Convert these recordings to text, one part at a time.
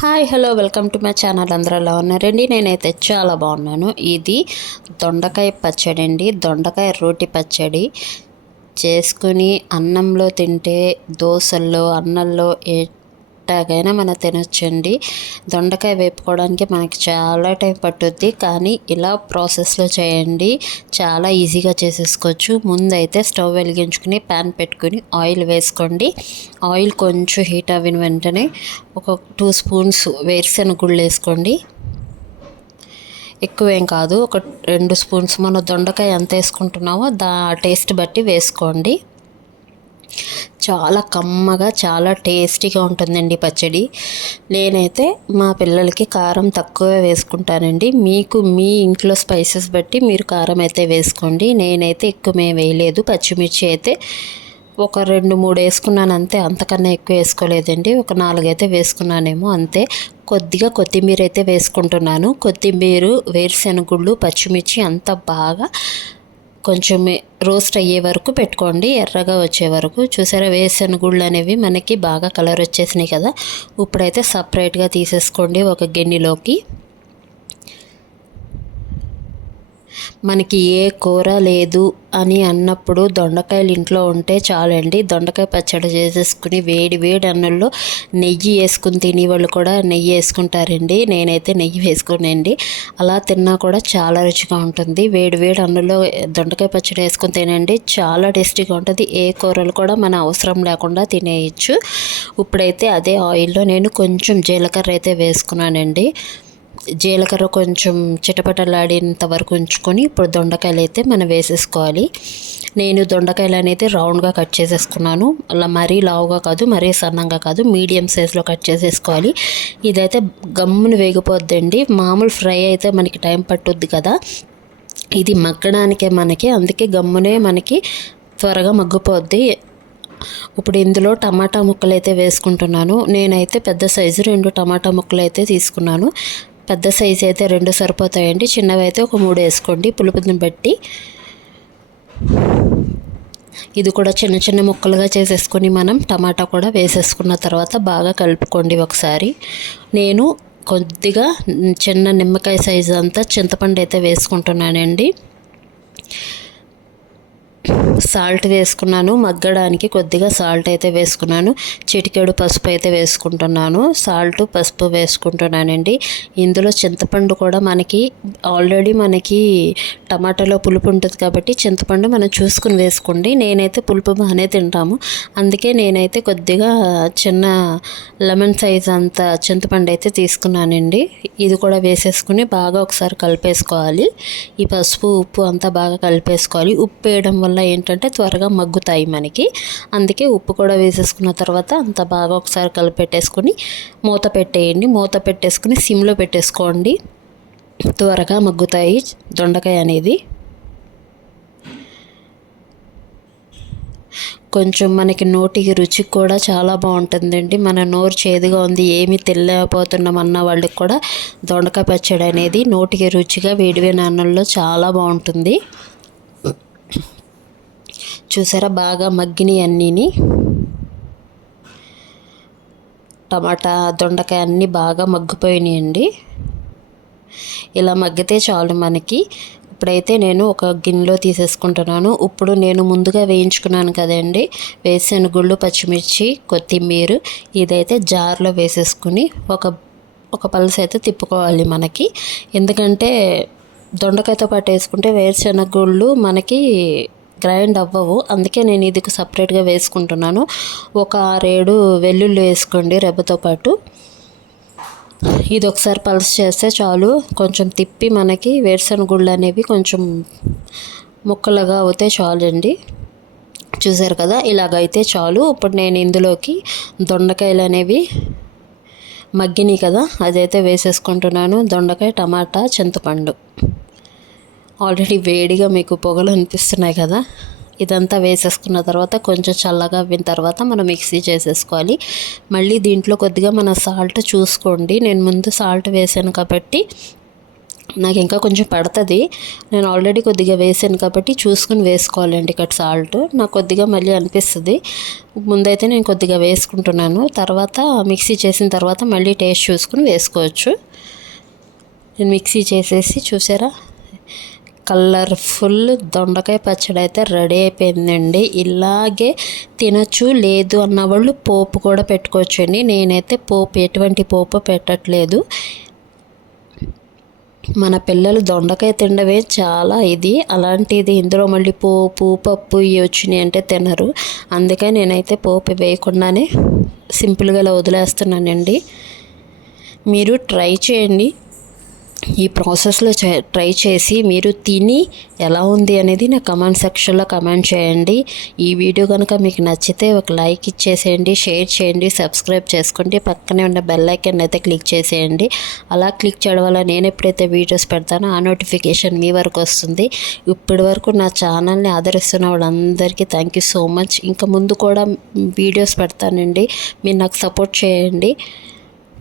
Hi hello welcome to my channel. అందరూ ఎలా ఉన్నారండి? నేనైతే చాలా బాగున్నాను. ఇది దొండకాయ పచ్చడి అండి. దొండకాయ రోటి పచ్చడి చేసుకుని అన్నంలో తింటే, దోశల్లో, అన్నంలో ఎట్టాగైనా మనం తినొచ్చండి. దొండకాయ వేపుకోవడానికి మనకి చాలా టైం పట్టుద్ది, కానీ ఇలా ప్రాసెస్లో చేయండి, చాలా ఈజీగా చేసేసుకోవచ్చు. ముందైతే స్టవ్ వెలిగించుకుని ప్యాన్ పెట్టుకుని ఆయిల్ వేసుకోండి. ఆయిల్ కొంచెం హీట్ అవ్విన వెంటనే ఒక 2 స్పూన్స్ వేరుశెనగ గుళ్ళు వేసుకోండి. ఎక్కువేం కాదు, ఒక 2 స్పూన్స్. మనం దొండకాయ ఎంత వేసుకుంటున్నామో టేస్ట్ బట్టి వేసుకోండి. చాలా కమ్మగా, చాలా టేస్టీగా ఉంటుందండి పచ్చడి. నేనైతే మా పిల్లలకి కారం తక్కువే వేసుకుంటానండి. మీకు మీ ఇంట్లో స్పైసెస్ బట్టి మీరు కారం అయితే వేసుకోండి. నేనైతే ఎక్కువ వేయలేదు. పచ్చిమిర్చి అయితే ఒక 2-3 వేసుకున్నాను అంతే, అంతకన్నా ఎక్కువ వేసుకోలేదండి. ఒక 4 అయితే వేసుకున్నానేమో అంతే. కొద్దిగా కొత్తిమీర అయితే వేసుకుంటున్నాను. కొత్తిమీర, వేరుశెనగుళ్ళు, పచ్చిమిర్చి అంతా బాగా కొంచెం రోస్ట్ అయ్యే వరకు పెట్టుకోండి, ఎర్రగా వచ్చే వరకు. చూసారా, వేరుశెనగుళ్ళు అనేవి మనకి బాగా కలర్ వచ్చేసినాయి కదా. ఇప్పుడైతే సపరేట్గా తీసేసుకోండి ఒక గిన్నెలోకి. మనకి ఏ కూర లేదు అని అన్నప్పుడు దొండకాయలు ఇంట్లో ఉంటే చాలండి. దొండకాయ పచ్చడి చేసేసుకుని వేడి వేడి అన్నంలో నెయ్యి వేసుకుని తినేవాళ్ళు కూడా నెయ్యి వేసుకుంటారండి. నేనైతే నెయ్యి వేసుకోనండి. అలా తిన్నా కూడా చాలా రుచిగా ఉంటుంది. వేడి వేడి అన్నంలో దొండకాయ పచ్చడి వేసుకుని తినండి, చాలా టేస్టీగా ఉంటుంది. ఏ కూరలు కూడా మన అవసరం లేకుండా తినేయచ్చు. ఇప్పుడైతే అదే ఆయిల్లో నేను కొంచెం జీలకర్ర అయితే వేసుకున్నానండి. జీలకర్ర కొంచెం చిటపటలాడేంత వరకు ఉంచుకొని ఇప్పుడు దొండకాయలు అయితే మనం వేసేసుకోవాలి. నేను దొండకాయలు అనేది రౌండ్గా కట్ చేసేసుకున్నాను. అలా మరీ లావుగా కాదు, మరీ సన్నంగా కాదు, మీడియం సైజులో కట్ చేసేసుకోవాలి. ఇదైతే గమ్మును వేగిపోద్దండి. మామూలు ఫ్రై అయితే మనకి టైం పట్టుద్ది కదా, ఇది మగ్గడానికే మనకి, అందుకే గమ్మునే మనకి త్వరగా మగ్గిపోద్ది. ఇప్పుడు ఇందులో టమాటా ముక్కలు అయితే వేసుకుంటున్నాను. నేనైతే పెద్ద సైజు 2 టమాటా ముక్కలు అయితే తీసుకున్నాను. పెద్ద సైజు అయితే 2 సరిపోతాయండి, చిన్నవి అయితే ఒక 3 వేసుకోండి పులుపుని బట్టి. ఇది కూడా చిన్న చిన్న ముక్కలుగా చేసేసుకొని మనం టమాటా కూడా వేసేసుకున్న తర్వాత బాగా కలుపుకోండి ఒకసారి. నేను కొద్దిగా చిన్న నిమ్మకాయ సైజు అంతా చింతపండు అయితే వేసుకుంటున్నానండి. సాల్ట్ వేసుకున్నాను, మగ్గడానికి కొద్దిగా సాల్ట్ అయితే వేసుకున్నాను. చిటికెడు పసుపు అయితే వేసుకుంటున్నాను. సాల్ట్, పసుపు వేసుకుంటున్నానండి. ఇందులో చింతపండు కూడా మనకి ఆల్రెడీ మనకి టమాటాలో పులుపు ఉంటుంది కాబట్టి చింతపండు మనం చూసుకుని వేసుకోండి. నేనైతే పులుపు బాగానే తింటాము, అందుకే నేనైతే కొద్దిగా చిన్న లెమన్ సైజ్ అంత చింతపండు అయితే తీసుకున్నానండి. ఇది కూడా వేసేసుకుని బాగా ఒకసారి కలిపేసుకోవాలి. ఈ పసుపు, ఉప్పు అంతా బాగా కలిపేసుకోవాలి. ఉప్పు వేయడం వల్ల ఏంటంటే త్వరగా మగ్గుతాయి మనకి, అందుకే ఉప్పు కూడా వేసేసుకున్న తర్వాత అంత బాగా ఒకసారి కలిపెట్టేసుకుని మూత పెట్టేయండి. మూత పెట్టేసుకుని సిమ్లో పెట్టేసుకోండి, త్వరగా మగ్గుతాయి దొండకాయ అనేది. కొంచెం మనకి నోటికి రుచి కూడా చాలా బాగుంటుందండి. మన నోరు చేదుగా ఉంది, ఏమీ తెలియకపోతున్నాం అన్న వాళ్ళకి కూడా దొండకాయ పచ్చడి అనేది నోటికి రుచిగా వేడివేడి అన్నంలో చాలా బాగుంటుంది. చూసారా, బాగా మగ్గిని అన్నీని, టమాటా, దొండకాయ అన్నీ బాగా మగ్గిపోయినాయండి. ఇలా మగ్గితే చాలు మనకి. ఇప్పుడైతే నేను ఒక గిన్నెలో తీసేసుకుంటున్నాను. ఇప్పుడు నేను ముందుగా వేయించుకున్నాను కదండి వేరుశెనగుళ్ళు, పచ్చిమిర్చి, కొత్తిమీర, ఇదైతే జార్లో వేసేసుకుని ఒక పల్స్ అయితే తిప్పుకోవాలి మనకి. ఎందుకంటే దొండకాయతో పాటు వేసుకుంటే వేరుశెనగుళ్ళు మనకి గ్రైండ్ అవ్వవు, అందుకే నేను ఇది సపరేట్గా వేసుకుంటున్నాను. ఒక 6-7 వెల్లుల్లి వేసుకోండి రెబ్బతో పాటు. ఇది ఒకసారి పల్స్ చేస్తే చాలు. కొంచెం తిప్పి మనకి వేరుశెనగుళ్ళు అనేవి కొంచెం ముక్కలుగా అవుతే చాలు అండి. చూసారు కదా, ఇలాగైతే చాలు. ఇప్పుడు నేను ఇందులోకి దొండకాయలు అనేవి మగ్గినాయి కదా, అదైతే వేసేసుకుంటున్నాను. దొండకాయ, టమాటా, చింతపండు ఆల్రెడీ వేడిగా మీకు పొగలు అనిపిస్తున్నాయి కదా. ఇదంతా వేసేసుకున్న తర్వాత కొంచెం చల్లగా అవ్విన తర్వాత మనం మిక్సీ చేసేసుకోవాలి. మళ్ళీ దీంట్లో కొద్దిగా మన సాల్ట్ చూసుకోండి. నేను ముందు సాల్ట్ వేసాను కాబట్టి నాకు ఇంకా కొంచెం పడుతుంది. నేను ఆల్రెడీ కొద్దిగా వేసాను కాబట్టి చూసుకుని వేసుకోవాలండి ఇక్కడ సాల్ట్. నాకు కొద్దిగా మళ్ళీ అనిపిస్తుంది. ముందైతే నేను కొద్దిగా వేసుకుంటున్నాను, తర్వాత మిక్సీ చేసిన తర్వాత మళ్ళీ టేస్ట్ చూసుకుని వేసుకోవచ్చు. నేను మిక్సీ చేసేసి చూసారా, కలర్ఫుల్ దొండకాయ పచ్చడి అయితే రెడీ అయిపోయిందండి. ఇలాగే తినచ్చు, లేదు అన్న వాళ్ళు పోపు కూడా పెట్టుకోవచ్చండి. నేనైతే ఎటువంటి పోపు పెట్టట్లేదు. మన పిల్లలు దొండకాయ తినడమే చాలా ఇది, అలాంటిది ఇందులో మళ్ళీ పోపు పప్పు ఇవి వచ్చినాయి అంటే తినరు. అందుకే నేనైతే పోపు వేయకుండానే సింపుల్గా ఇలా వదిలేస్తున్నానండి. మీరు ట్రై చేయండి, ఈ ప్రాసెస్లో ట్రై చేసి మీరు తిని ఎలా ఉంది అనేది నా కమెంట్ సెక్షన్లో కమెంట్ చేయండి. ఈ వీడియో కనుక మీకు నచ్చితే ఒక లైక్ ఇచ్చేసేయండి, షేర్ చేయండి, సబ్స్క్రైబ్ చేసుకోండి, పక్కనే ఉన్న బెల్ ఐకాన్ అయితే క్లిక్ చేసేయండి. అలా క్లిక్ చేయడం వల్ల నేను ఎప్పుడైతే వీడియోస్ పెడతానో ఆ నోటిఫికేషన్ మీ వరకు వస్తుంది. ఇప్పటి వరకు నా ఛానల్ని ఆదరిస్తున్న వాళ్ళందరికీ థ్యాంక్ యూ సో మచ్. ఇంకా ముందు కూడా వీడియోస్ పెడతానండి, మీరు నాకు సపోర్ట్ చేయండి.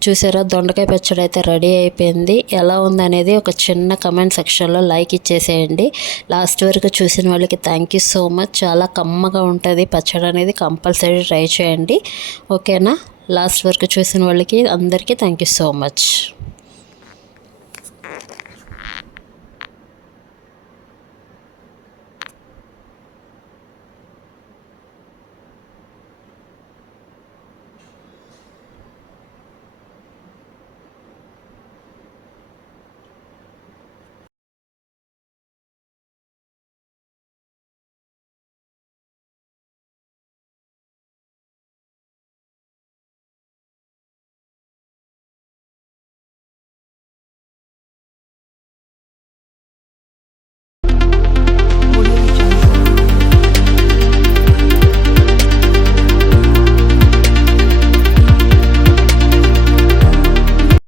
చూసారా, దొండకాయ పచ్చడి అయితే రెడీ అయిపోయింది. ఎలా ఉందనేది ఒక చిన్న కమెంట్ సెక్షన్లో లైక్ ఇచ్చేసేయండి. లాస్ట్ వరకు చూసిన వాళ్ళకి థ్యాంక్ యూ సో మచ్. చాలా కమ్మగా ఉంటుంది పచ్చడి అనేది, కంపల్సరీ ట్రై చేయండి. ఓకేనా, లాస్ట్ వరకు చూసిన వాళ్ళకి అందరికీ థ్యాంక్ యూ సో మచ్.